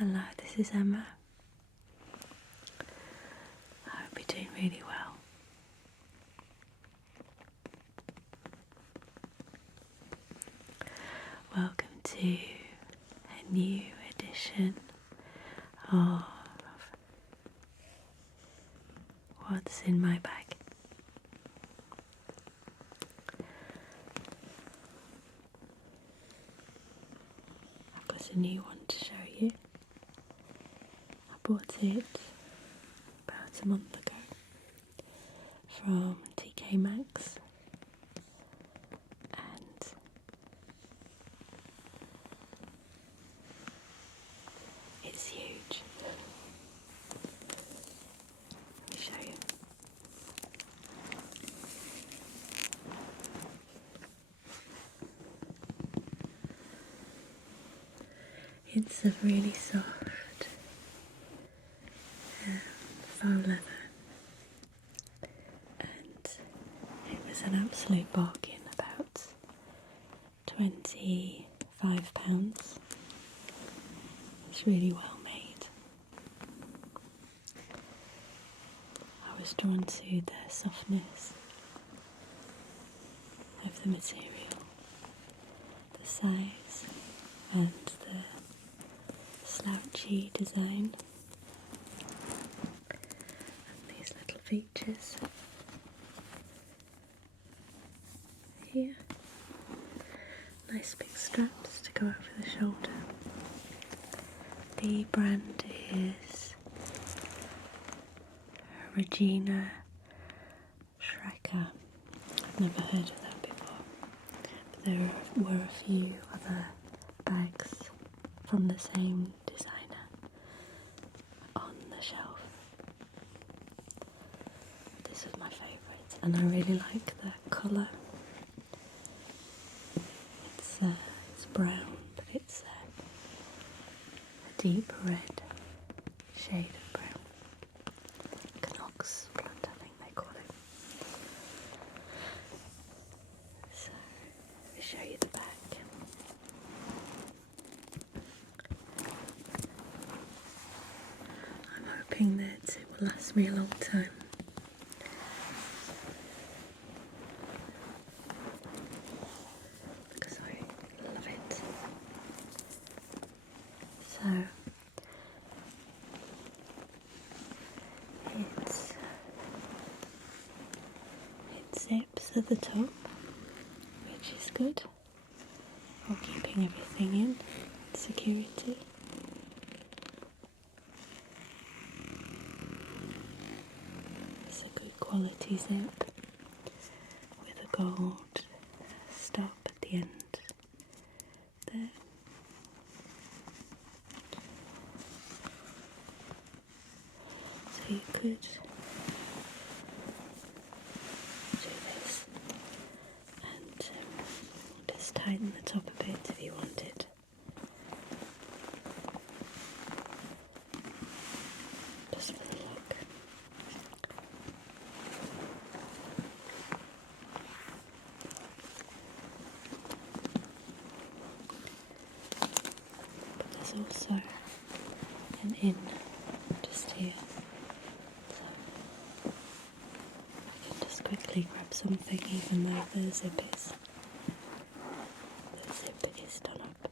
Hello, this is Emma. I hope you're doing really well. Welcome to a new edition of What's in My Bag. I've got a new one to show you. I bought it about a month ago from TK Maxx, and it's huge. Let me show you. It's a really soft faux leather, and it was an absolute bargain, about £25. It's really well made. I was drawn to the softness of the material, the size, and the slouchy design, and these little features here. Nice big straps to go over the shoulder. The brand is Regina Schrecker. I've never heard of that before, but there were a few other bags from the same designer on the shelf. This was my favourite, and I really like the colour. It's brown, but it's a deep red shade of brown. Knox blood, I think they call it. So, let me show you the back. I'm hoping that it will last me a long time. Because I love it. So, it zips at the top, which is good for keeping everything in, security. It's a good quality zip with a gold stop at the end there. So you could do this and just tighten the top a bit if you wanted. Just for the look. But there's also an in just here. So I can just quickly grab something even though the zip is done up.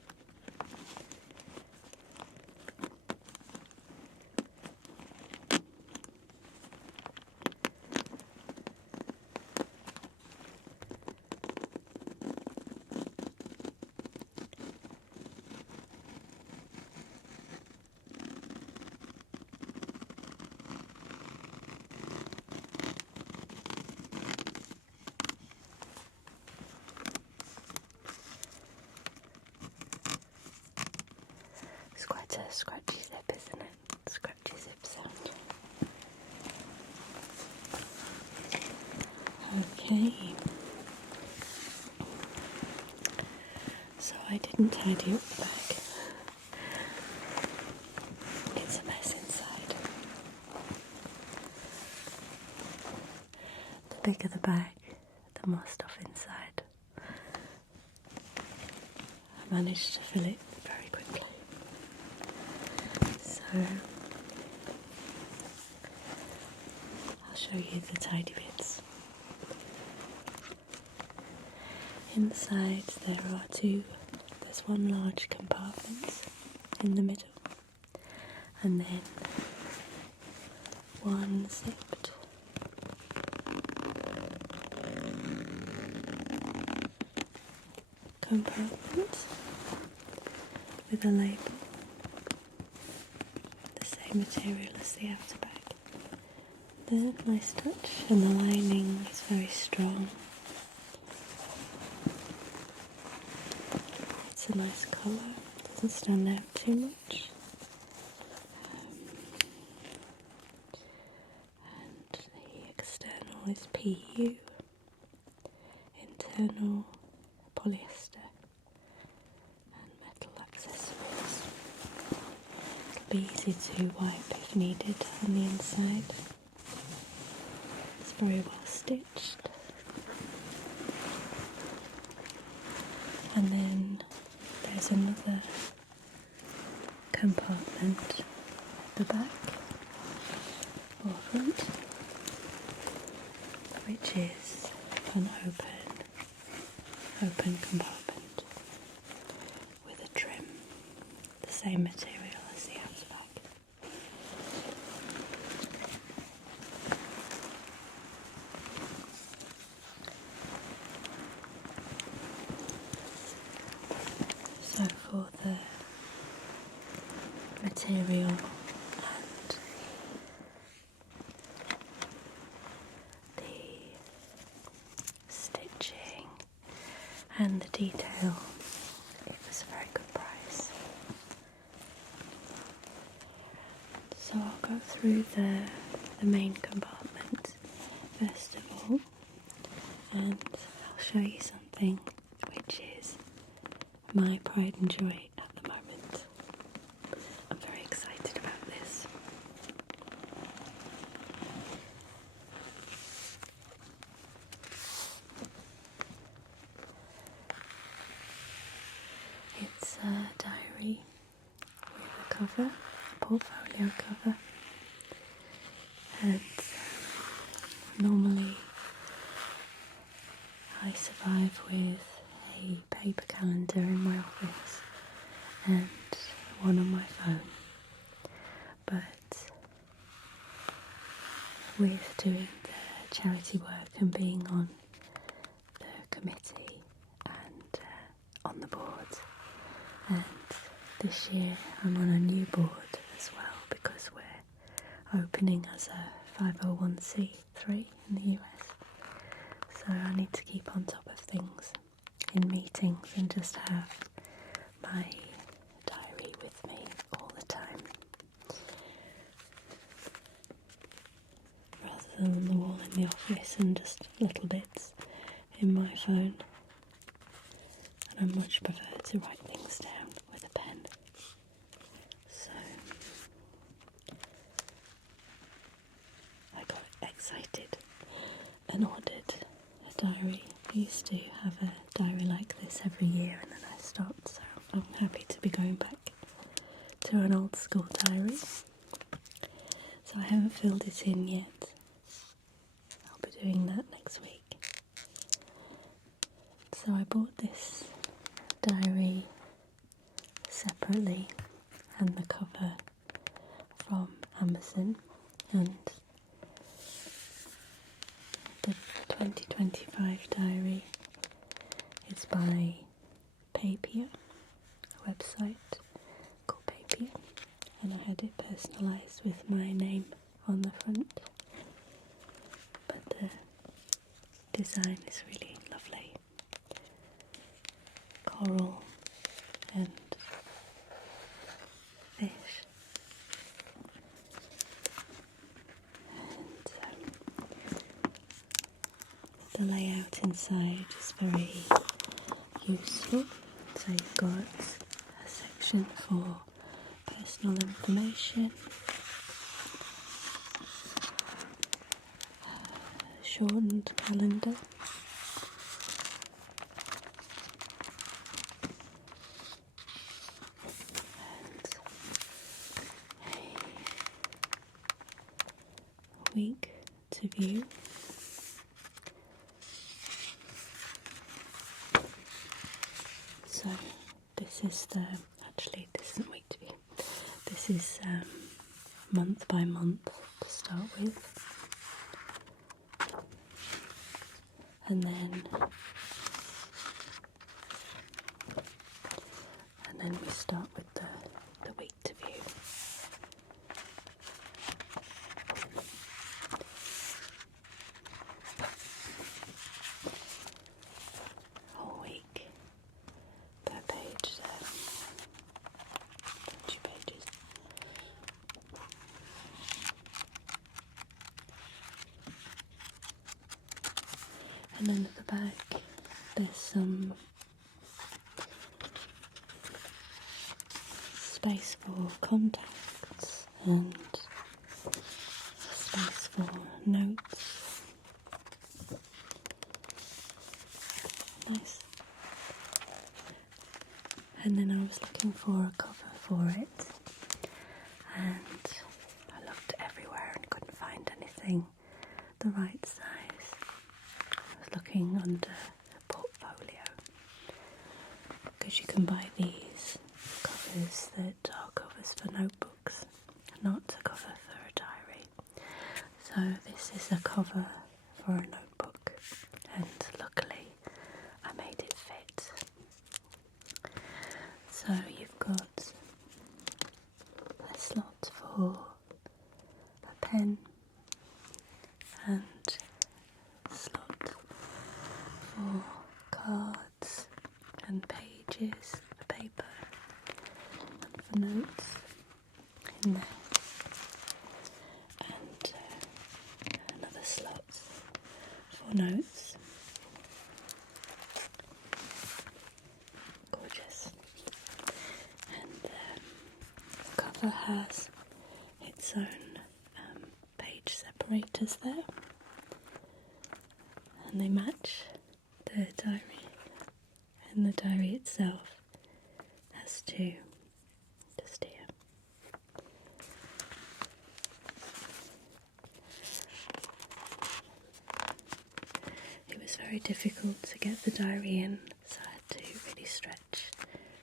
It's quite a scratchy zip, isn't it? Scratchy zip sound. Okay. So I didn't tidy up the bag. It's a mess inside. The bigger the bag, the more stuff inside. I managed to fill it very quickly. So I'll show you the tidy bits. Inside there's one large compartment in the middle, and then one zipped compartment with a label, the same material as the outer bag. The nice touch, and the lining is very strong. It's a nice colour, doesn't stand out too much. And the external is PU, internal polyester, and metal accessories. It'll be easy to wipe if needed on the inside. It's very well stitched. And then there's another compartment at the back or front, which is an open compartment with a trim, the same material as the outer bag. So for the material and the stitching and the detail, it was a very good price. So I'll go through the main compartment first of all, and I'll show you something which is my pride and joy at the moment. I'm very excited about this. It's a diary with a cover, a portfolio cover, and normally I survive with a paper calendar in my office and one on my phone, but with doing the charity work and being on the committee and on the board, and this year I'm on a new board as well because we're opening as a 501c3 in the US, so I need to keep on top of things in meetings and just have my diary with me all the time, rather than the wall in the office and just little bits in my phone. And I much prefer to write things down with a pen. So I got excited and ordered a diary. I used to have a diary like this every year and then I stopped, so I'm happy to be going back to an old school diary. So I haven't filled it in yet. I'll be doing that next week. So I bought this diary separately and the cover from Amazon, and the 2025 diary is by Papier, a website called Papier, and I had it personalised with my name on the front, but the design is really lovely, coral and fish, and the layout inside is very useful. So you've got a section for personal information, a shortened calendar, and week to view. So this is this isn't week to view, this is month by month to start with. And then we start with the week to view. Whole week per page there. 2 pages. And then at the back there's some space for contacts and space for notes. Nice. And then I was looking for a cover for it, and I looked everywhere and couldn't find anything the right size. I was looking under portfolio, because you can buy these covers that are covers for notebooks, not a cover for a diary. So this is a cover for a notebook, and luckily I made it fit. So you've got a slot for a pen and a slot for cards and pages of paper and for notes in there, and another slot for notes. Gorgeous. And the cover has its own page separators there, and they match the diary, and the diary itself has two just here. It was very difficult to get the diary in, so I had to really stretch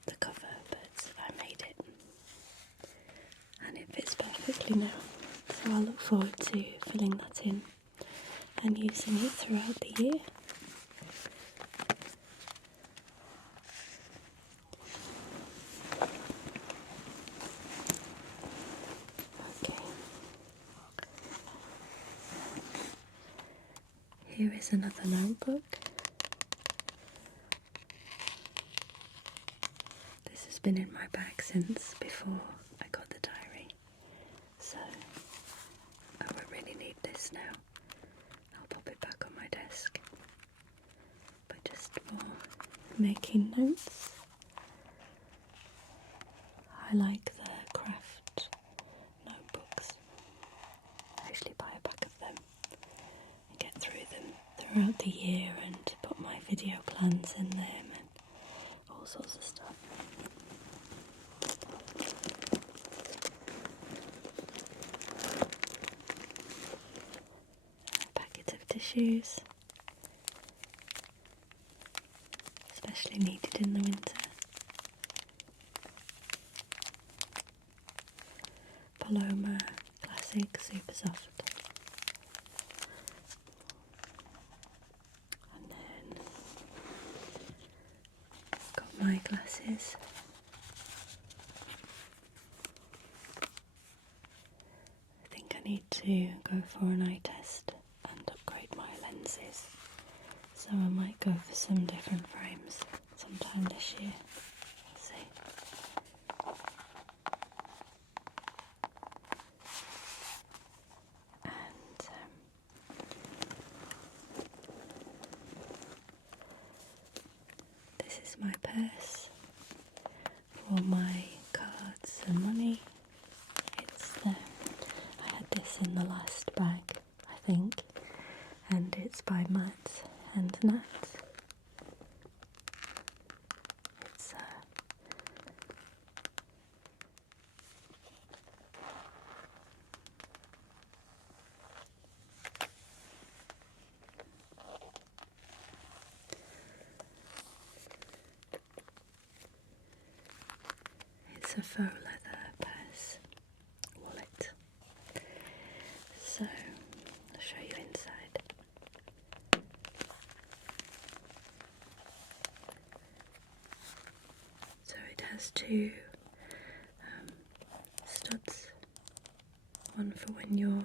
the cover, but I made it, and it fits perfectly now. So I look forward to filling that in and using it throughout the year. Okay. Here is another notebook. This has been in my bag since before I got the diary, so I won't really need this now. I'll pop it back on my desk, but just for making notes. I like the craft notebooks. I usually buy a pack of them and get through them throughout the year and put my video plans in them and all sorts of stuff. A packet of tissues, especially needed in the winter. Paloma Classic Super Soft. And then I've got my glasses. I think I need to go for an eye test and upgrade my lenses, so I might go for some different frames sometime this year. We'll see. This is my purse for my cards and money. It's there. I had this in the last bag, I think, and it's by Matt and Nat. It's it's a faux leather purse wallet. So I'll show you inside. So it has two studs, one for when you're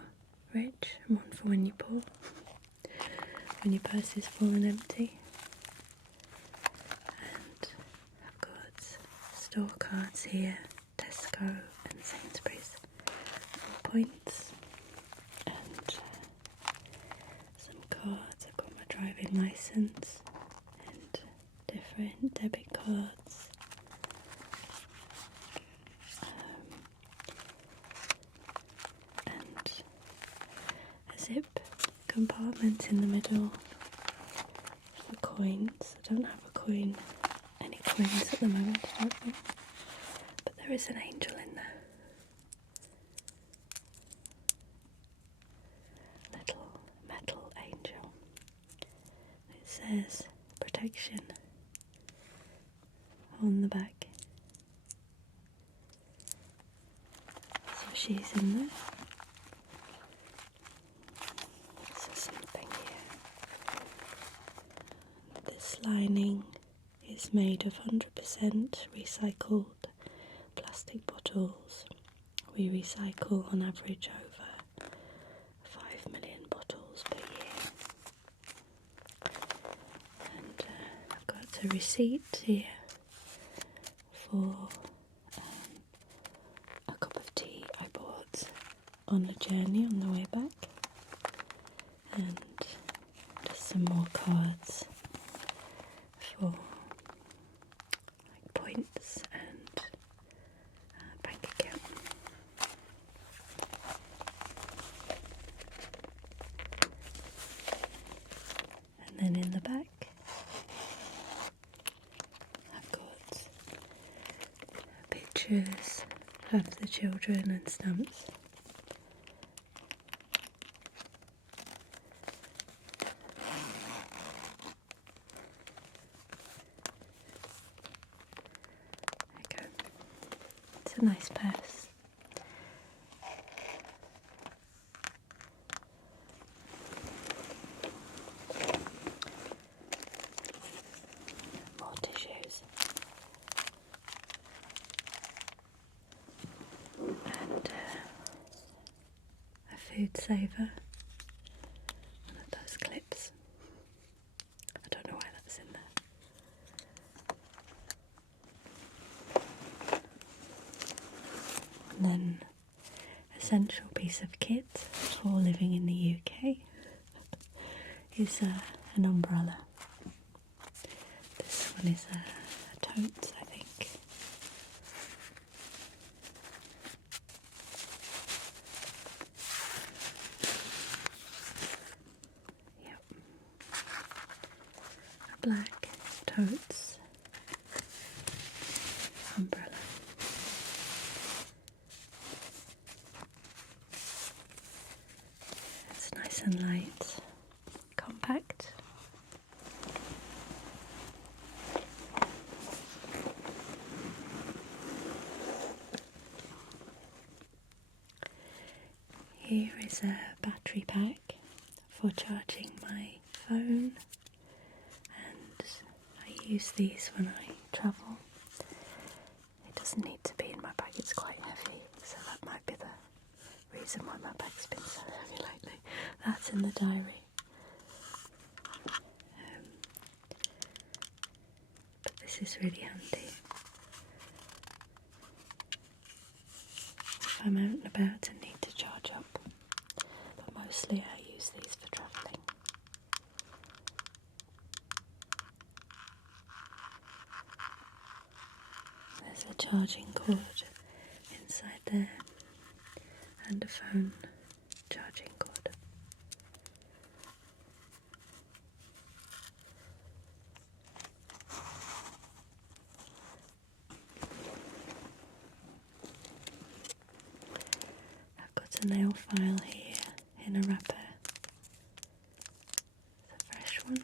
rich and one for when you're poor, when your purse is full and empty. And I've got store cards here, Tesco and Sainsbury's, 4 points, and some cards. I've got my driving licence and different debit cards. And a zip compartment in the middle for coins. I don't have any coins at the moment, I don't think, but there is an angel in there. Little metal angel. It says protection on the back. So she's in there. So something here. This lining is made of 100% recycled plastic bottles. We recycle on average over 5 million bottles per year. And I've got a receipt here for a cup of tea I bought on a journey on the way back, and just some more cards for like points and bank account. And then in the back I've got pictures of the children and stamps. There you go. It's a nice purse. More tissues. And a food saver. One of those clips. I don't know why that's in there. And then essential piece of kit for living in the UK is an umbrella. This one is a tote, I think. Yep. A black totes umbrella. It's nice and light, compact. Here is a battery pack for charging my phone, and I use these when I travel. It doesn't need to be in my bag, it's quite heavy, so that might be the reason why my bag's been so heavy lately. That's in the diary. But this is really handy if I'm out and about and need to charge up. But mostly I use these for travelling. There's a charging cord inside there and a phone charging cord. I've got a nail file here in a wrapper. It's a fresh one.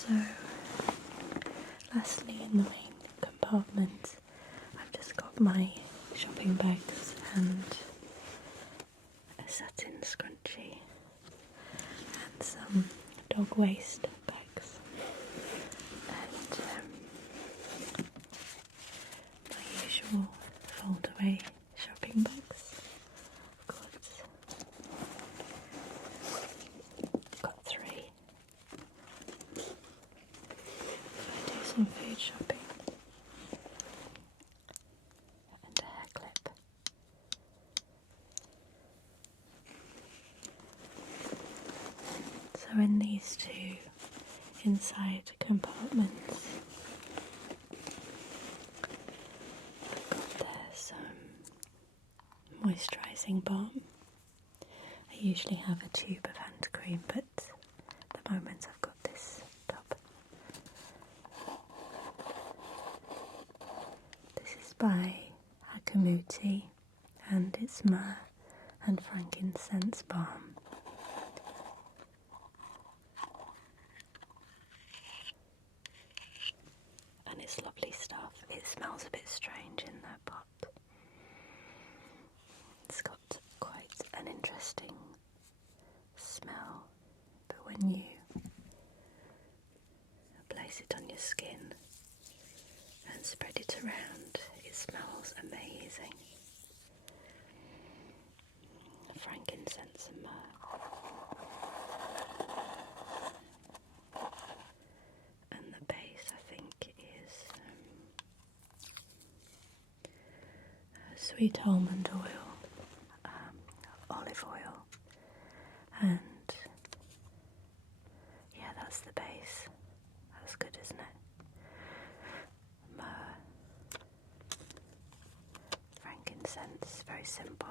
So, lastly in the main compartment, I've just got my shopping bags and a satin scrunchie and some dog waste bags and my usual fold away shopping bags. I've got 3. I do some food shopping and a hair clip. So in these 2 inside compartments, I've got there some moisturising balm. I usually have a tube of hand cream, but at the moment I've got this tub. This is by Akamuti and it's myrrh and frankincense balm. And it's lovely stuff. It smells a bit strange in that pot. It's got quite an interesting smell, but when you place it on your skin and spread it around, it smells amazing. Frankincense and myrrh. And the base, I think, is sweet almond oil, olive oil, and yeah, that's the base. That's good, isn't it? Myrrh, frankincense, very simple.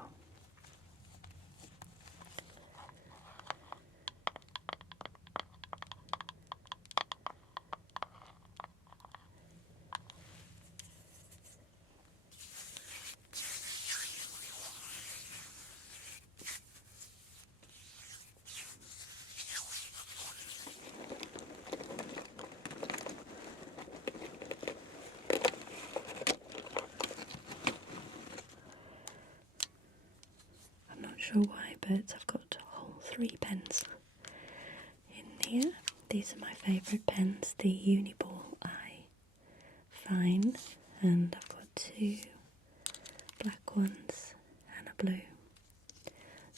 Sure why, but I've got a whole 3 pens in here. These are my favourite pens, the Uniball I Fine, and I've got 2 black ones and a blue.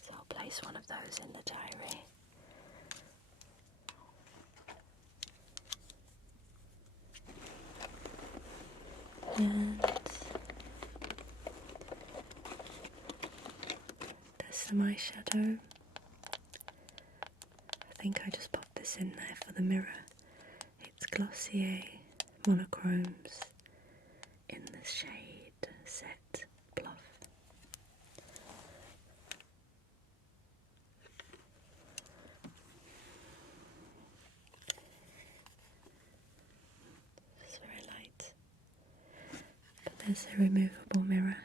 So I'll place one of those in the diary. And some eyeshadow. I think I just popped this in there for the mirror. It's Glossier Monochromes in the shade Set Bluff. It's very light. But there's a removable mirror.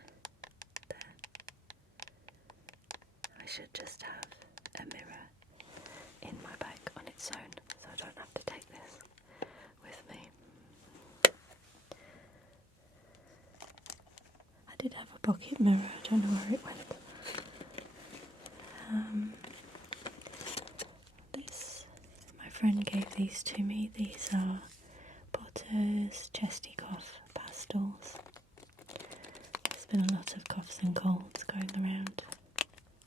I should just have a mirror in my bag on its own, so I don't have to take this with me. I did have a pocket mirror, I don't know where it went. My friend gave these to me. These are Potter's Chesty Cough pastels. There's been a lot of coughs and colds going around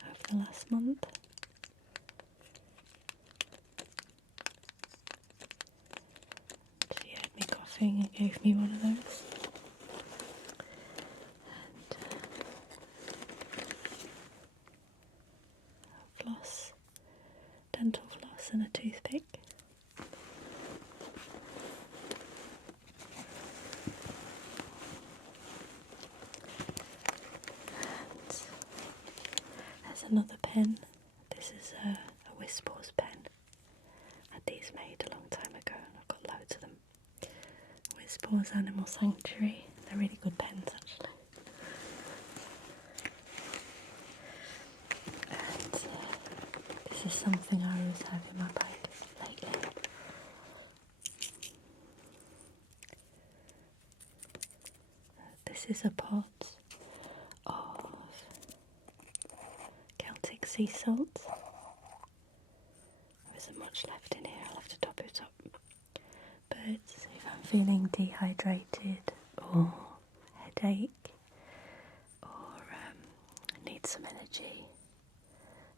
over the last month. She heard me coughing and gave me one of those. And floss, dental floss and a toothpick. Another pen. This is a Whispers pen. I had these made a long time ago and I've got loads of them. Whispers Animal Sanctuary. They're really good pens actually. And this is something I always have in my bag lately. pots of Celtic sea salt. There isn't much left in here, I'll have to top it up. But if I'm feeling dehydrated or headache or need some energy,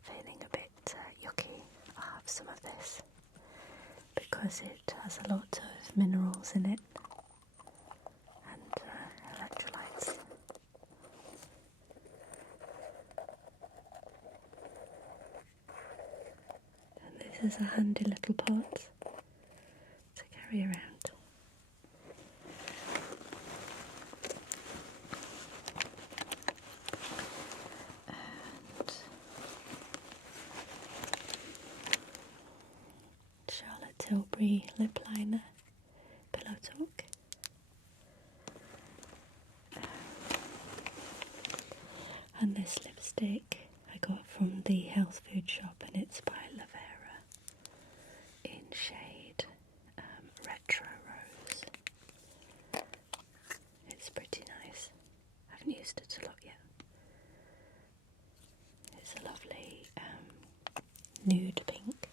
feeling a bit yucky, I'll have some of this because it has a lot of minerals in it and electrolytes. And this is a handy little pot to carry around. Charlotte Tilbury lip liner, Pillow Talk. And this lipstick I got from the health food shop, and it's by Lavera in shade Retro Rose. It's pretty nice. I haven't used it a lot yet. It's a lovely nude pink.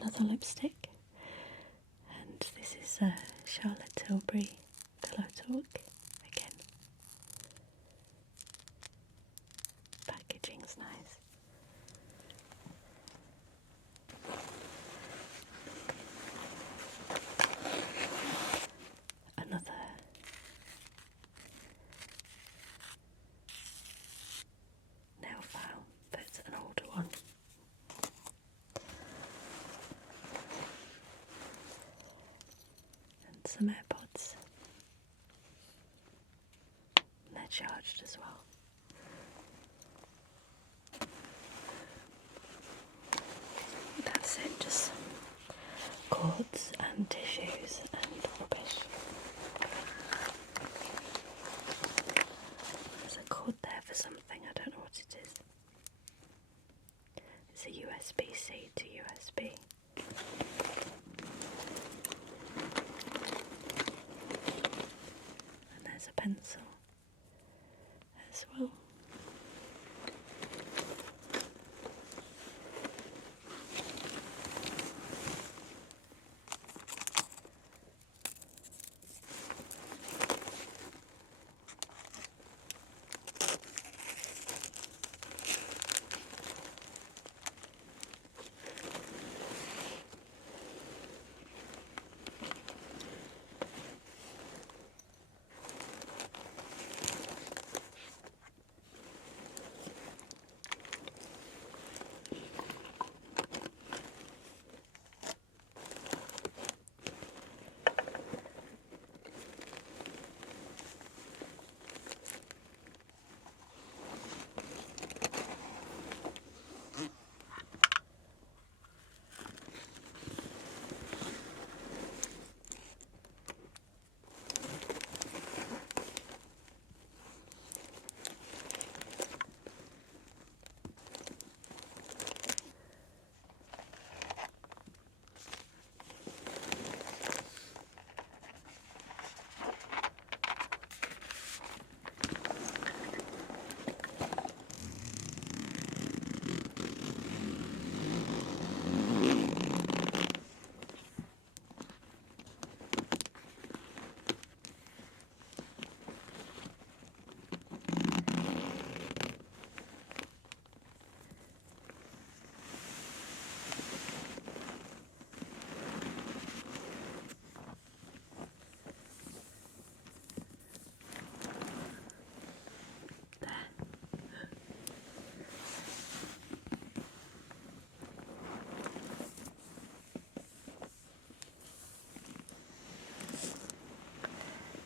Another lipstick, and this is Charlotte Tilbury Pillow Talk again. Packaging's nice. Another nail file, but an older one. Some AirPods. And they're charged as well. That's it, just some cords and tissues and rubbish. There's a cord there for something, I don't know what it is. It's a USB-C to USB. There's a pencil as well.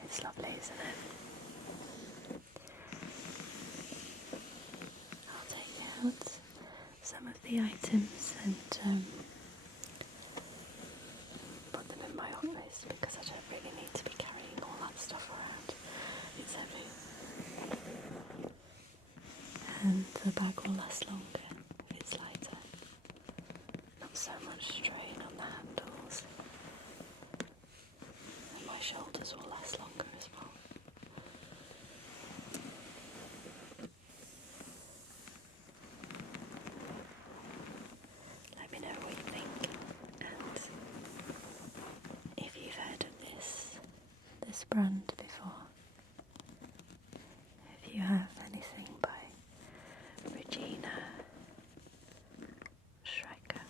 It's lovely, isn't it? I'll take out some of the items and put them in my office because I don't really need to be carrying all that stuff around. It's heavy. And the bag will last longer if it's lighter. so much strain on the handles, and my shoulders will last longer as well. Let me know what you think, and if you've heard of this brand before. If you have anything by Regina Schreiker.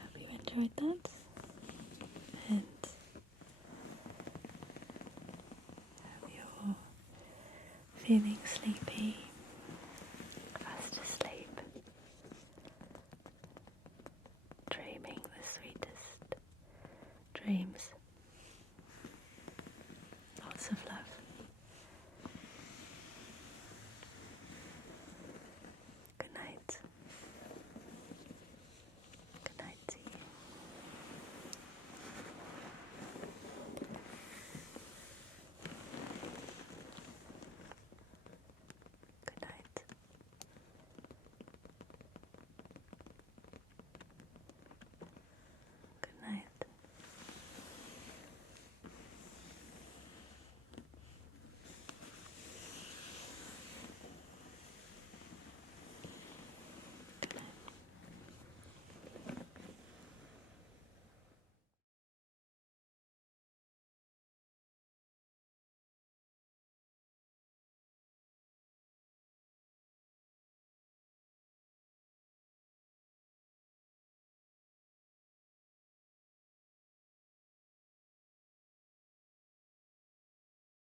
Hope you enjoyed that, and hope you're feeling sleepy